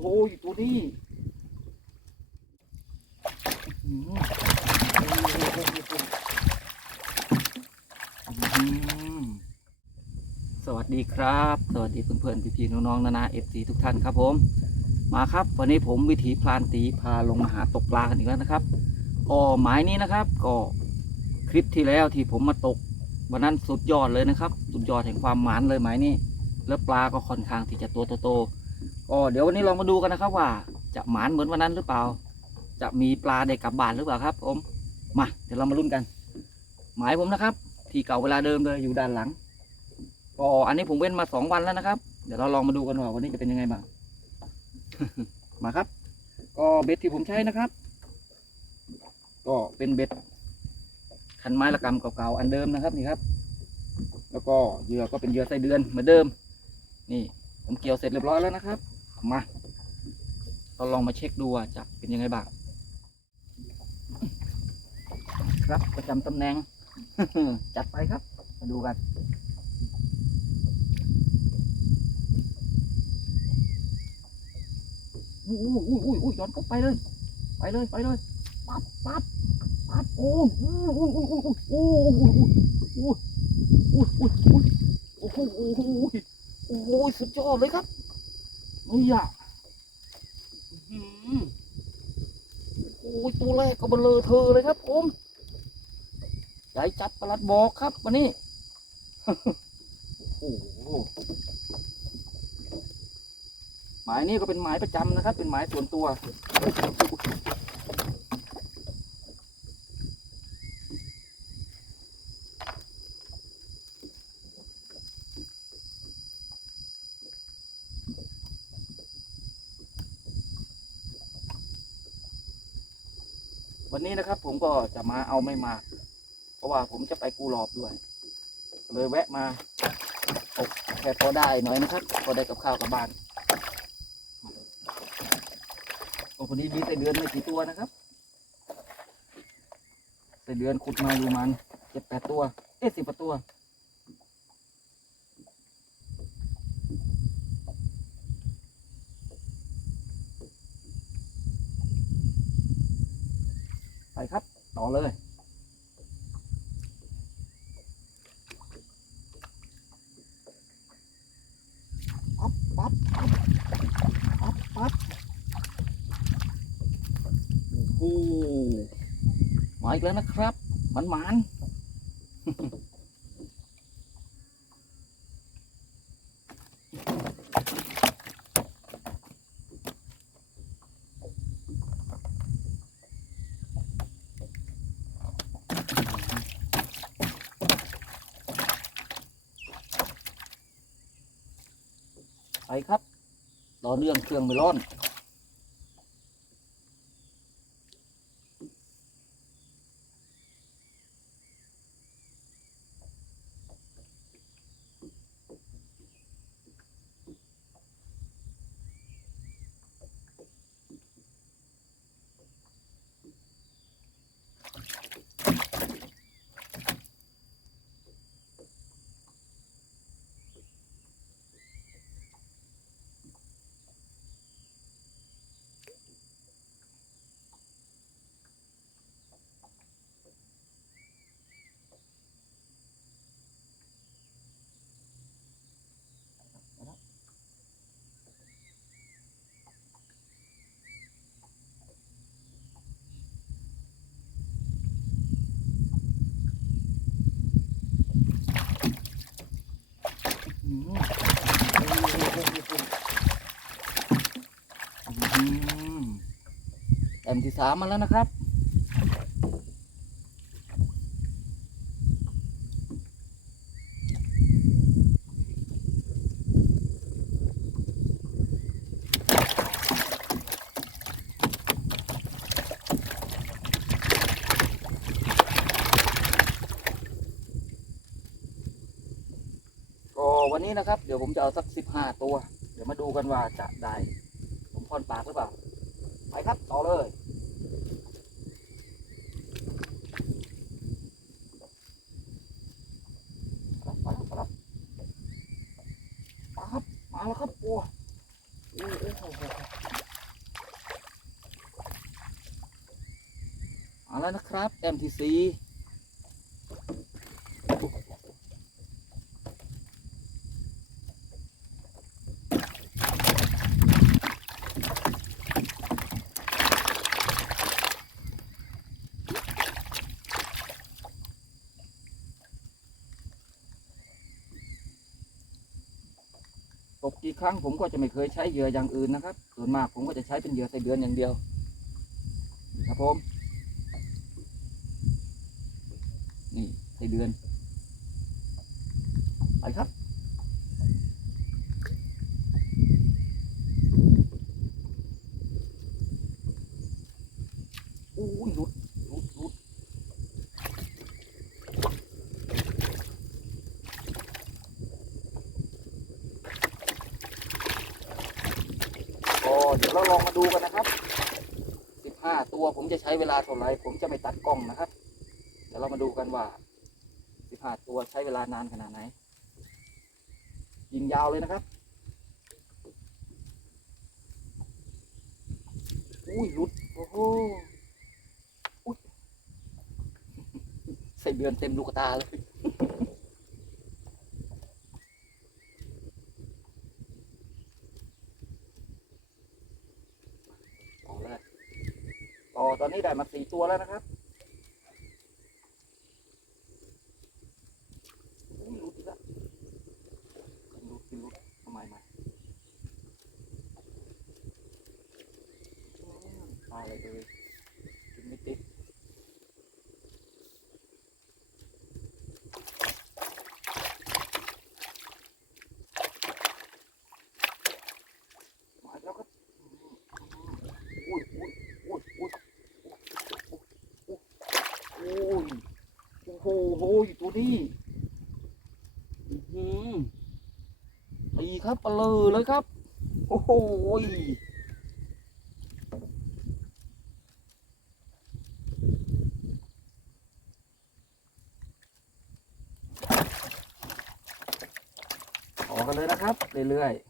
โหตัวนี้อืมอืมสวัสดีครับ สวัสดีเพื่อนๆพี่ๆน้องๆนานาเอฟซีทุกท่านครับผม มาครับ วันนี้ผมวิถีพลานตีพาลงมาหาตกปลากันอีกแล้วนะครับก็หมายนี้นะครับ ก็คลิปที่แล้วที่ผมมาตก วันนั้นสุดยอดเลยนะครับ สุดยอดแห่งความหมานเลยหมายนี้ แล้วปลาก็ค่อนข้างที่จะตัวโต ก็เดี๋ยววันนี้ลองมาดูกันนะครับว่าจะหมานเหมือนวันนั้นหรือเปล่า จะมีปลาได้กลับบ้านหรือเปล่าครับ ผมมาเดี๋ยวเรามาลุ้นกัน หมายผมนะครับ ที่เก่าเวลาเดิมเลยอยู่ด้านหลังก็อันนี้ผมเว้นมาสองวันแล้วนะครับ เดี๋ยวเราลองมาดูกันว่าวันนี้จะเป็นยังไงบ้างมาครับ ก็เบ็ดที่ผมใช้นะครับ ก็เป็นเบ็ดคันไม้ละกำเก่าๆอันเดิมนะครับนี่ครับ แล้วก็เหยื่อก็เป็นเหยื่อไส้เดือนเหมือนเดิม นี่ ผมเกี่ยวเสร็จเรียบร้อยแล้วนะครับมาเราลองมาเช็คดูว่าจะเป็นยังไงบ้างครับประจำตำแหน่ง จัดไปครับ มาดูกัน อุ้ยอุ้ยอุ้ยอุ้ยอุ้ย้อนกลับไปเลย ไปเลย ไปเลย ปั๊บปั๊บปั๊บโอ้ยอุ้ยอุ้ยอุ้ยอุ้ยอุ้ยอุ้ยอุ้ยอุ้ยอุ้ยโอ้โหโอ้โห โอ้โหสุดยอดเลยครับนี่อะอื้อหือโอ้ยตัวแรกก็เบลอเธอเลยครับผมใหญ่จัดประหลัดบอกครับวันนี้โอ้โหหมายนี้ก็เป็นหมายประจำนะครับ เป็นหมายส่วนตัว วันนี้นะครับ ผมก็จะมาเอาไม่มา เพราะว่าผมจะไปกูหลอบด้วย เลยแวะมาอบแค่พอได้หน่อยนะครับพอได้กับข้าวกับบ้านโอ้คนนี้มีแต่เดือนไม่กี่ตัวนะครับแต่เดือนขุดมาอยู่มันเจ็ดแปดตัว เอ๊ะสิบตัว ไปครับ ต่อเลยปั๊บปั๊บปั๊บปั๊บโอ้โหมาอีกแล้วนะครับ มันหมานไป ครับรอเรื่องเครื่องไม่ร้อน แอมที่สามมาแล้วนะครับ วันนี้นะครับ เดี๋ยวผมจะเอาสักสิบห้าตัว เดี๋ยวมาดูกันว่าจะได้ผมพรปากหรือเปล่า ไปครับต่อเลยมาแล้วมาแล้วครับมาแล้วครับโอ้โอ้อมาแล้วนะครับ MTC ครั้งผมก็จะไม่เคยใช้เหยื่ออย่างอื่นนะครับ ส่วนมากผมก็จะใช้เป็นเหยื่อไส้เดือนอย่างเดียวครับผมนี่ไส้เดือนไปครับ อู้ยหลุดหลุดหลุดก็ เราลองมาดูกันนะครับสิบห้าตัวผมจะใช้เวลาเท่าไหร่ผมจะไม่ตัดกล้องนะครับ เดี๋ยวเรามาดูกันว่าสิบห้าตัวใช้เวลานานขนาดไหน ยิงยาวเลยนะครับ อุ้ยลุด โอ้โหใส่เดือนเต็มลูกตาเลย เอาละต่อตอนนี้ได้มาสี่ตัว แล้วนะครับอุ้ยหลุดอีกแล้วหลุดหลุดทำไมมาตายเลยเลยกินไม่ติดมาแล้วครับอุ้ยอุ้ยอุ้ยอุ้ยอุ้ย โอ้โหโอ้ยตัวนี้อืออตีครับปลาเลยเลยครับ โอ้โหออกกันเลยนะครับ เรื่อยๆ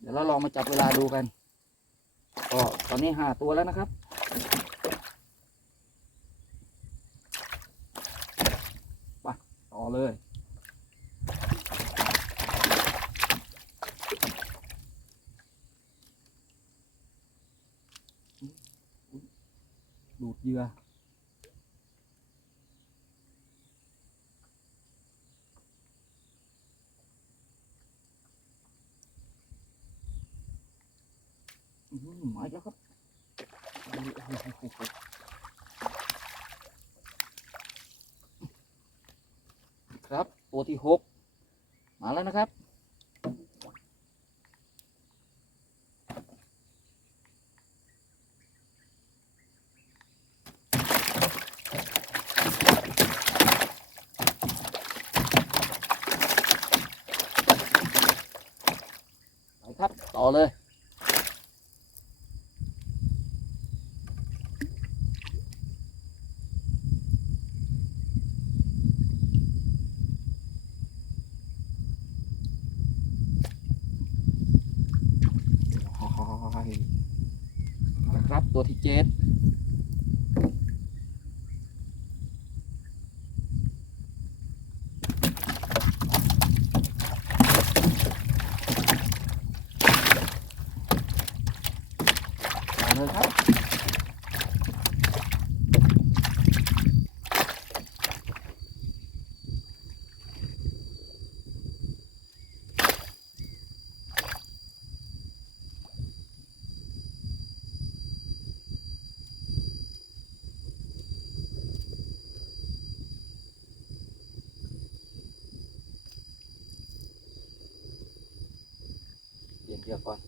เดี๋ยวเราลองมาจับเวลาดูกัน ก็ตอนนี้ห้าตัวแล้วนะครับ ไปต่อเลย ดูดเยื่อหือมาอีกแล้วครับ ครับ ตัว ที่หกมาแล้วนะครับ ไปครับ ต่อเลย เอาละครับ ตัว ที่เจ็ด เปลี่ยนเรือก่อน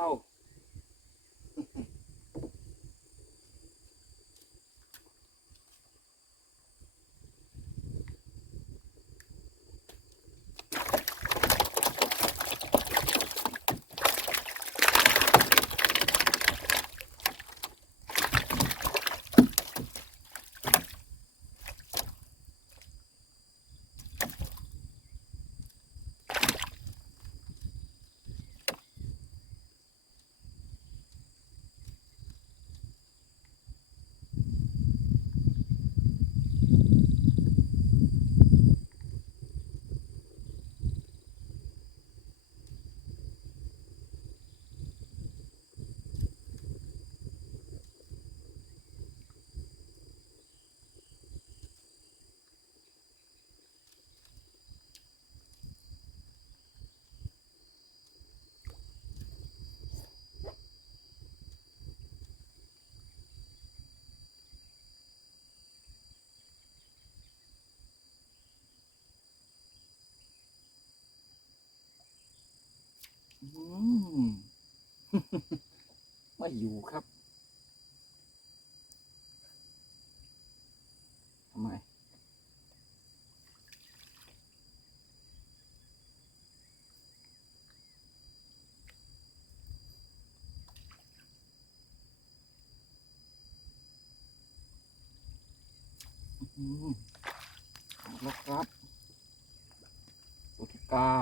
อ อืม ไม่อยู่ครับทำไมอืมเอาแล้วครับตัวที่เก้า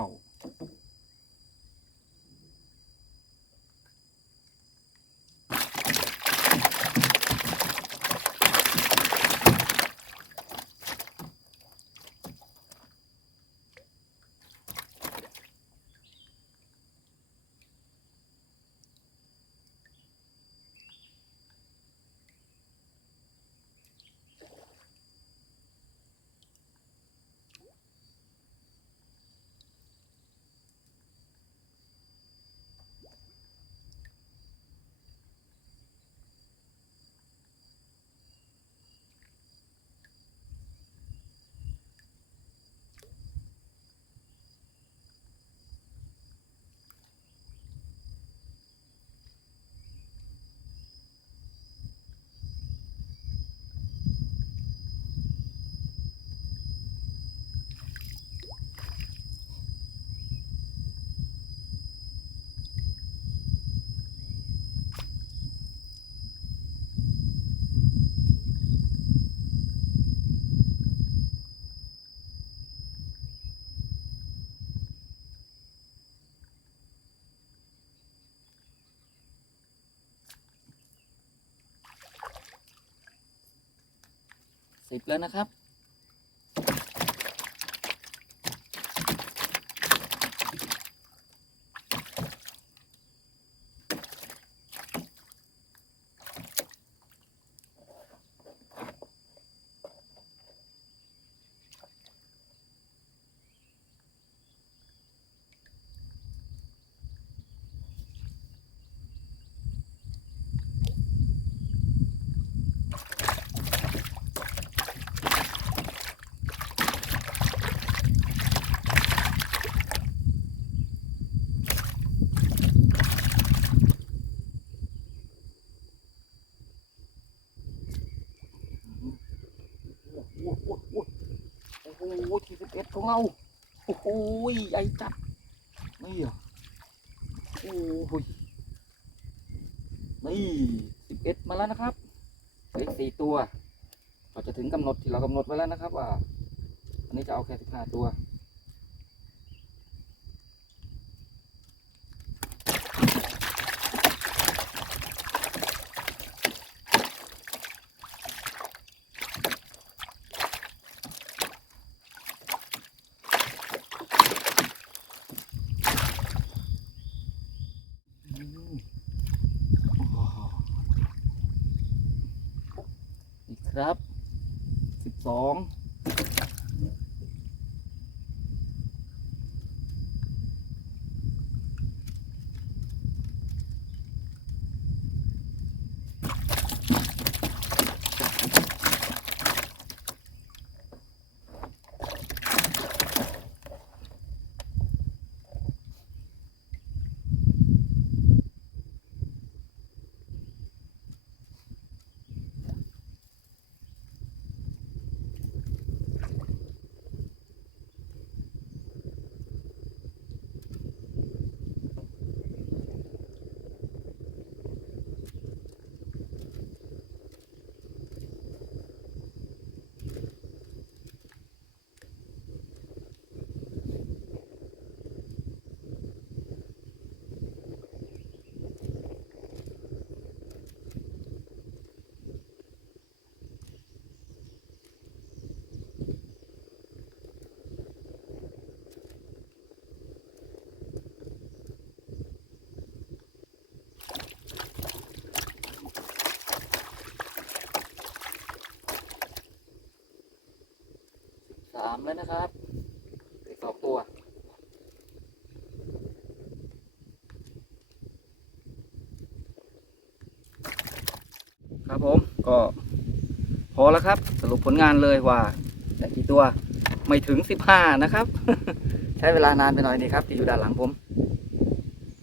สิบแล้วนะครับ โอ้โหโอ้โหโอ้โหโอ้โหทีสิบเอ็ดของเรา โอ้โหใหญ่จัดนี่อะโอ้โหนี่สิบเอ็ดมาแล้วนะครับเหลืออีกสี่ตัว เราจะถึงกำหนดที่เรากำหนดไว้แล้วนะครับ ว่า อันนี้จะเอาแค่สิบห้าตัว อืมว้าวนี่ครับ สิบสอง สามแล้วนะครับอีกสองตัวครับผมก็พอแล้วครับ สรุปผลงานเลยว่าได้กี่ตัวไม่ถึงสิบห้านะครับ ใช้เวลานานไปหน่อยนี่ครับที่อยู่ด้านหลังผม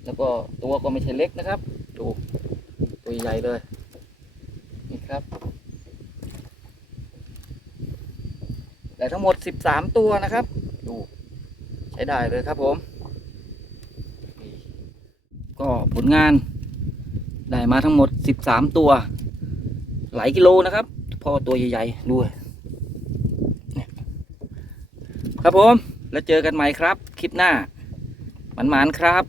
แล้วก็ตัวก็ไม่ใช่เล็กนะครับ ดูตัวใหญ่เลยนี่ครับ ได้ทั้งหมด 13 ตัวนะครับ ดูใช้ได้เลยครับผม ก็ผลงาน ได้มาทั้งหมด 13 ตัว หลายกิโลนะครับพราะว่าตัวใหญ่ๆด้วยเนี่ยครับผม แล้วเจอกันใหม่ครับ คลิปหน้ามันๆครับ